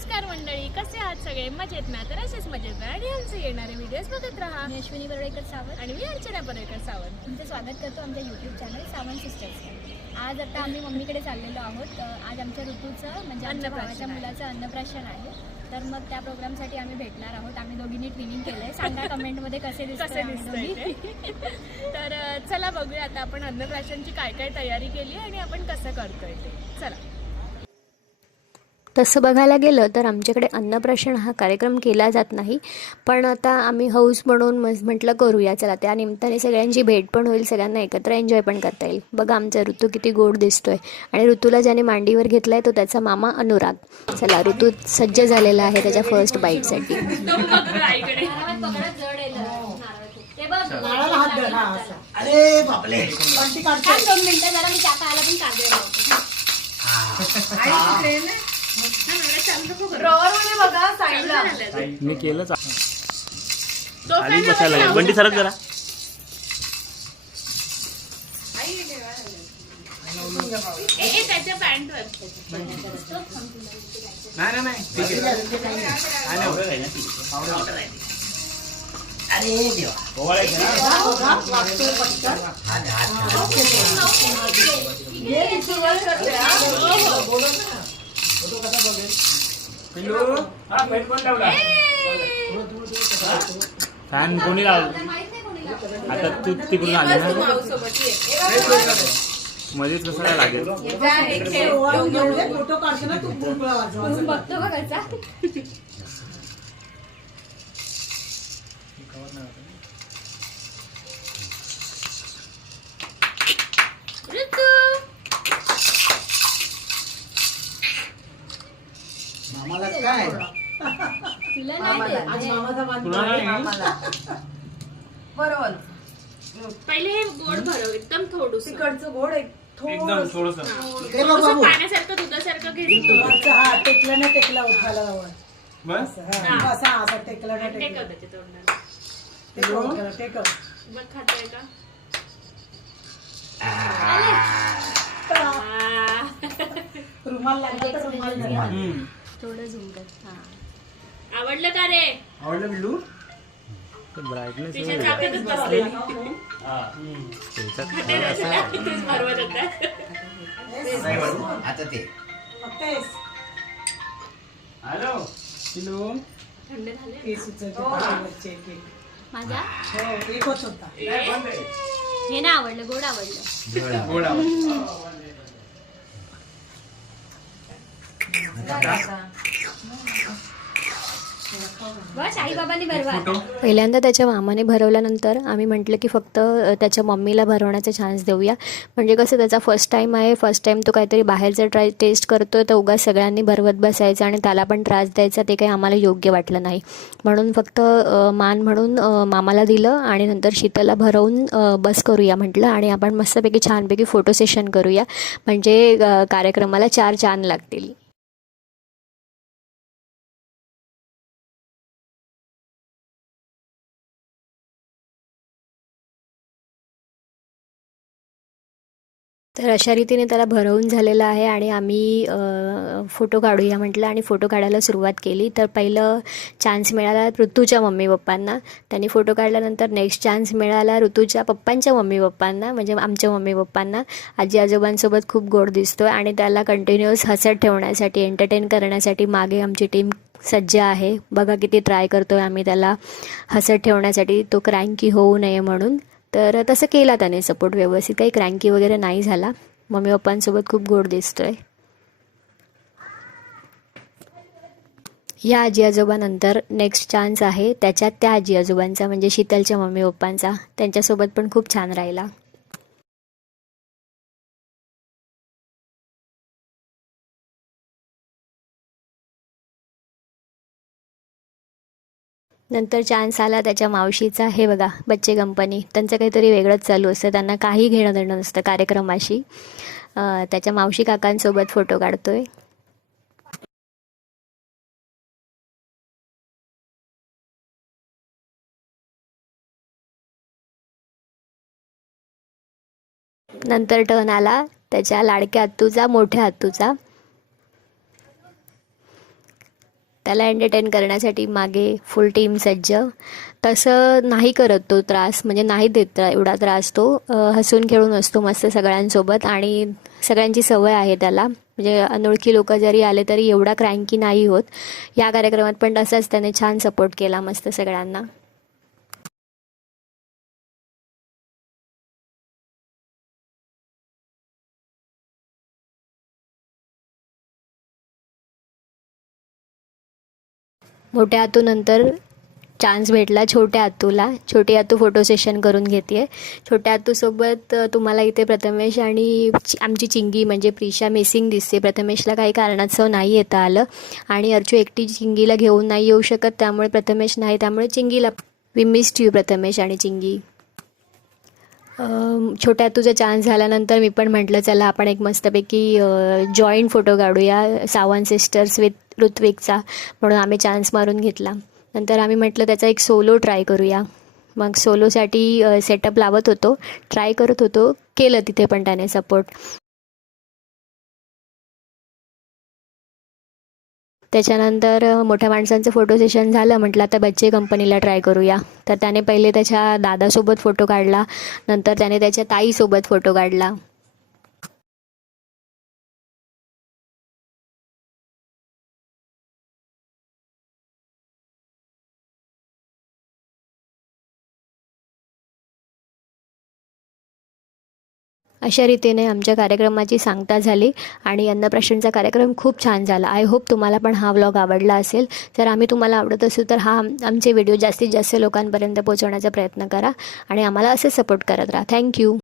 नमस्कार मंडळी, कसे आहात सगळे? मजेत ना? तर असेच मजेत ना आणि आमचे येणारे व्हिडिओज बघत राहा. मी अश्विनी बर्वेकर सावंत आणि मी अर्चना बर्वेकर सावंत. तुमचं स्वागत करतो आमच्या यूट्यूब चॅनल सावंत सिस्टर्स. आज आता आम्ही मम्मीकडे चाललेलो आहोत. आज आमच्या ऋतूचं म्हणजे आमच्या भावाच्या मुलाचं अन्नप्राशन आहे. तर मग त्या प्रोग्रामसाठी आम्ही भेटणार आहोत. आम्ही दोघींनी ट्विनिंग केलंय. सांगा कमेंटमध्ये कसे दिसतंय ते. तर चला बघूया आता आपण अन्नप्राशनची काय काय तयारी केली आणि आपण कसं करतोय ते. चला. तसं बघायला गेलं तर आमच्याकडे अन्नप्राशन हा कार्यक्रम केला जात नाही, पण आता आम्ही हौस म्हणून म्हटलं करूया. चला, त्या निमित्ताने सगळ्यांची भेट पण होईल, सगळ्यांना एकत्र एन्जॉय पण करता येईल. बघा आमचा ऋतू किती गोड दिसतोय आणि ऋतूला ज्याने मांडीवर घेतलाय तो त्याचा मामा अनुराग. चला, ऋतू सज्ज झालेला आहे त्याच्या फर्स्ट बाईटसाठी. अरे बापले मी केलंच खाली बसायला लागेल. बंटी सरक जरा. त्याच्या पॅन्टवर अरे देवा फॅन कोणी लावलं? आता तू तिकडून आली ना, मध्येच कसं काय लागेल? फोटो काढतो ना तू बघतो बघायचा. मामाला काय तुला नाही बरोबर. पहिले हे गोड भरव, एकदम थोडस तिकडचं गोड एकदम थोडस पाण्यासारखं दुधासारखं घ्यायचं. हा टेकला ना टेकला उठायला लावून बस. असा असा टेकला ना टेकव टेकला त्याच्या तोंडाला. टेकव टेकव. बघ खातोय का? रुमाल लागला तर रुमाल धरा. थोडं झूम कर. आवडलं का रे? आवडलं बिल्लू? ब्राईटनेस तिच्या चाकातच बसलेली. तूच भरवत होता. आता ते बघतेस? हॅलो बिल्लू. थंड झाले. केस उचलते पाठीवरचे केक. माझा हो एकच होता. हे ना आवडलं, गोड आवडलं. गोड आवडलं. बस आई बाबांनी भरवा. पहिल्यांदा त्याच्या मामाने भरवल्यानंतर आम्ही म्हटलं की फक्त त्याच्या मम्मीला भरवण्याचा चान्स देऊया. म्हणजे कसं त्याचा फर्स्ट टाईम आहे, फर्स्ट टाईम तो काहीतरी बाहेरचं टेस्ट करतो, तर उगाच सगळ्यांनी भरवत बसायचं आणि त्याला पण त्रास द्यायचा ते काही आम्हाला योग्य वाटलं नाही. म्हणून फक्त मान म्हणून मामाला दिलं आणि नंतर शीतलला भरवून बस करूया म्हटलं आणि आपण मस्तपैकी छानपैकी फोटो सेशन करूया, म्हणजे कार्यक्रमाला 4 चांद लागतील. तर अशा रीतीने त्याला भरवून झालेलं आहे आणि आम्ही फोटो काढूया म्हटलं आणि फोटो काढायला सुरुवात केली. तर पहिलं चान्स मिळाला ऋतूच्या मम्मी पप्पांना. त्यांनी फोटो काढल्यानंतर नेक्स्ट चान्स मिळाला ऋतूच्या पप्पांच्या मम्मी पप्पांना, म्हणजे आमच्या मम्मी पप्पांना. आजी आजोबांसोबत खूप गोड दिसतो आहे आणि त्याला कंटिन्युअस हसत ठेवण्यासाठी, एंटरटेन करण्यासाठी मागे आमची टीम सज्ज आहे. बघा किती ट्राय करतो आहे आम्ही त्याला हसत ठेवण्यासाठी, तो क्रँकी होऊ नये म्हणून. तर तसं केला त्याने सपोर्ट व्यवस्थित, काही क्रँकी वगैरे नाही झाला. मम्मी पप्पांसोबत खूप गोड दिसतोय. या आजी आजोबानंतर नेक्स्ट चान्स आहे त्याच्यात त्या आजी आजोबांचा, म्हणजे शीतलच्या मम्मी पप्पांचा. त्यांच्यासोबत पण खूप छान राहिला. नंतर चान्स आला त्याच्या मावशीचा. हे बघा बच्चे कंपनी, त्यांचं काहीतरी वेगळंच चालू असतं, त्यांना काही घेणं देणं नसतं कार्यक्रमाशी. त्याच्या मावशी काकांसोबत फोटो काढतोय. नंतर टर्न आला त्याच्या लाडक्या आत्तूचा, मोठ्या आत्तूचा. त्याला एंटरटेन करण्यासाठी मागे फुल टीम सज्ज. तसं नाही करत तो त्रास, म्हणजे नाही देत एवढा त्रास तो. हसून खेळून असतो मस्त सगळ्यांसोबत आणि सगळ्यांची सवय आहे त्याला. म्हणजे अनोळखी लोक जरी आले तरी एवढा क्रँकी नाही होत. या कार्यक्रमात पण तसाच त्याने छान सपोर्ट केला मस्त सगळ्यांना. मोठ्या आतूनंतर चान्स भेटला छोट्या आतूला. छोटी आतू फोटो सेशन करून घेते. छोट्या आतूसोबत तुम्हाला इथे प्रथमेश आणि आमची चिंगी म्हणजे प्रिशा मिसिंग दिसते. प्रथमेशला काही कारणास्तव नाही येता आलं आणि अर्चू एकटी चिंगीला घेऊन नाही येऊ शकत, त्यामुळे प्रथमेश नाही, त्यामुळे चिंगीला. वी मिस्ड यू प्रथमेश आणि चिंगी. छोट्या आतूचा चान्स झाल्यानंतर मी पण म्हटलं चला आपण एक मस्तपैकी जॉईंट फोटो काढूया सावंत सिस्टर्स विथ ऋत्विकचा, म्हणून आम्ही चान्स मारून घेतला. नंतर आम्ही म्हटलं त्याचा एक सोलो ट्राय करूया. मग सोलोसाठी सेटअप लावत होतो, ट्राय करत होतो, केलं तिथे पण त्याने सपोर्ट. त्याच्यानंतर मोठ्या माणसांचं फोटो सेशन झालं. म्हटलं आता बच्चे कंपनीला ट्राय करूया. तर त्याने पहिले त्याच्या दादासोबत फोटो काढला, नंतर त्याने त्याच्या ताईसोबत फोटो काढला. अशा रीतीने आमच्या कार्यक्रमाची सांगता झाली आणि अन्नप्राशनचा कार्यक्रम खूप छान झाला. आय होप तुम्हाला पण हा व्लॉग आवडला असेल. जर आम्ही तुम्हाला आवडत असू तर आमचे व्हिडिओ जास्तीत जास्त लोकांपर्यंत पोहोचवण्याचा प्रयत्न करा आणि आम्हाला असे सपोर्ट करत राहा. थँक्यू.